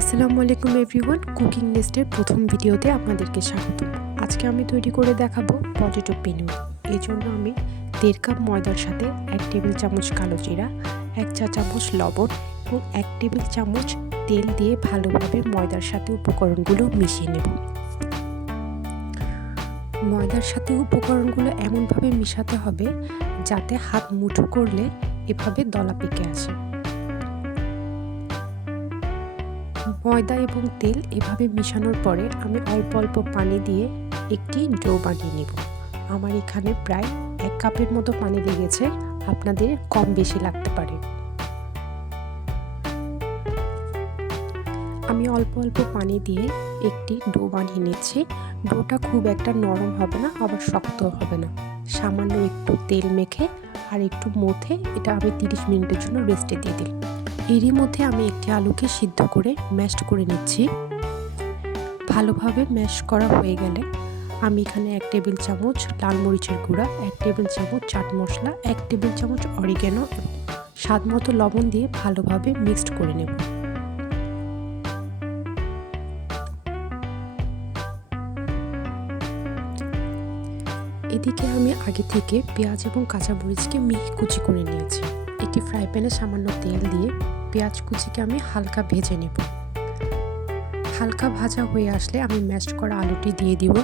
আসসালামু আলাইকুম everyone, cooking নেস্টের প্রথম ভিডিওতে আপনাদেরকে স্বাগত। আজকে আমি তৈরি করে দেখাবো পটেটো পিনুল। এই জন্য আমি 1.5 কাপ ময়দার সাথে 1 টেবিল চামচ কালো জিরা, 1 চা চামচ লবণ এবং 1 টেবিল চামচ তেল দিয়ে ভালোভাবে ময়দার সাথে উপকরণগুলো মিশিয়ে নেব। ময়দার সাথে উপকরণগুলো এমনভাবে মিশাতে হবে যাতে হাত মুঠো করলে এভাবে দলা পেকে আসে। ময়দা এবং তেল এভাবে মিশানোর পরে আমি অল্প অল্প পানি দিয়ে একটি ডো বানিয়ে নেব। আমার এখানে প্রায় 1 কাপের মতো পানি লেগেছে, আপনাদের কম বেশি লাগতে পারে। আমি অল্প অল্প পানি দিয়ে একটি ডো বানিয়ে নিচ্ছি। ডোটা খুব একটা নরম হবে না, আবার শক্ত হবে না। সামান্য একটু তেল মেখে আর একটু মথে এটা আমি 30 মিনিটের জন্য রেস্টে দিয়ে দিই। এরই মধ্যে আমি একটি আলুকে সিদ্ধ করে ম্যাশ করে নিচ্ছি। ভালোভাবে ম্যাশ করা হয়ে গেলে আমি এখানে 1 টেবিল চামচ লাল মরিচের গুঁড়া, 1 টেবিল চামচ চাট মশলা, 1 টেবিল চামচ অরিগ্যানো এবং স্বাদ মতো লবণ দিয়ে ভালোভাবে মিক্সড করে নেব। এদিকে আমি আগে থেকে পেঁয়াজ এবং কাঁচামরিচকে মিহি কুচি করে নিয়েছি। একটি ফ্রাই প্যানে সামান্য তেল দিয়ে পেঁয়াজ কুচিকে আমি হালকা ভেজে নেব। হালকা ভাজা হয়ে আসলে আমি ম্যাশ করা আলুটি দিয়ে দিব।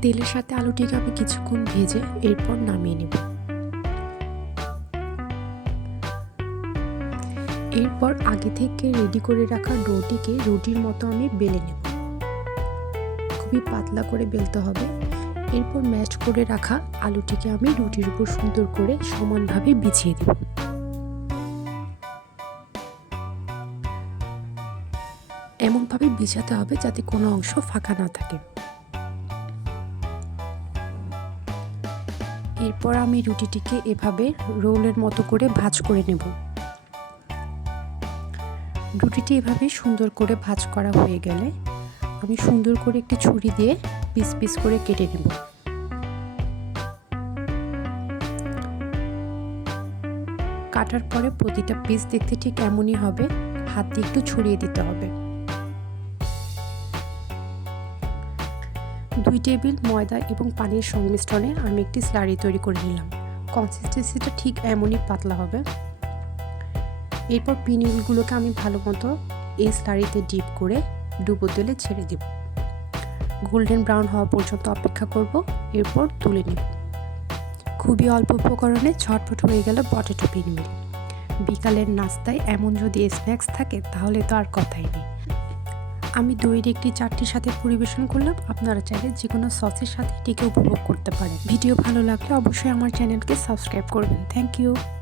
তেলের সাথে আলুটিকে আমি কিছুক্ষণ ভেজে এরপর নামিয়ে নেব। এরপর আগে থেকে রেডি করে রাখা ডোটিকে রুটির মতো আমি বেলে নেব। খুবই পাতলা করে বেলতে হবে। এরপর ম্যাশ করে রাখা আলুটিকে আমি রুটির উপর সুন্দর করে সমানভাবে বিছিয়ে দেব। এমনভাবে বিছাতে হবে যাতে কোনো অংশ ফাঁকা না থাকে। এরপর আমি রুটিটিকে এভাবে রোলের মতো করে ভাঁজ করে নেব। রুটিটি এভাবে সুন্দর করে ভাঁজ করা হয়ে গেলে আমি সুন্দর করে একটি ছুরি দিয়ে পিস পিস করে কেটে নেব। কাটার পরে প্রতিটা পিস দেখতে ঠিক এমনই হবে, হাত দিয়ে একটু ছড়িয়ে দিতে হবে। 2 টেবিল ময়দা এবং পানির সংমিশ্রণে আমি একটি স্লারি তৈরি করে নিলাম। কনসিস্টেন্সিটা ঠিক এমনই পাতলা হবে। এরপর পিনুলগুলোকে আমি ভালো মতো এই স্লারিতে ডিপ করে ডুবো তেলে ছেড়ে দেব। গোল্ডেন ব্রাউন হওয়া পর্যন্ত অপেক্ষা করব, এরপর তুলে নেব। খুবই অল্প উপকরণে ঝটপট হয়ে গেল পটেটো পিনুল। বিকালের নাস্তায় এমন যদি স্ন্যাক্স থাকে তাহলে তো আর কথাই নেই। আমি দইয়ের একটি চাটনির সাথে পরিবেশন করলাম। আপনারা চাইলে যে কোনো সসের সাথে এটিকে উপভোগ করতে পারেন। ভিডিও ভালো লাগলে অবশ্যই আমার চ্যানেলকে সাবস্ক্রাইব করবেন। Thank you.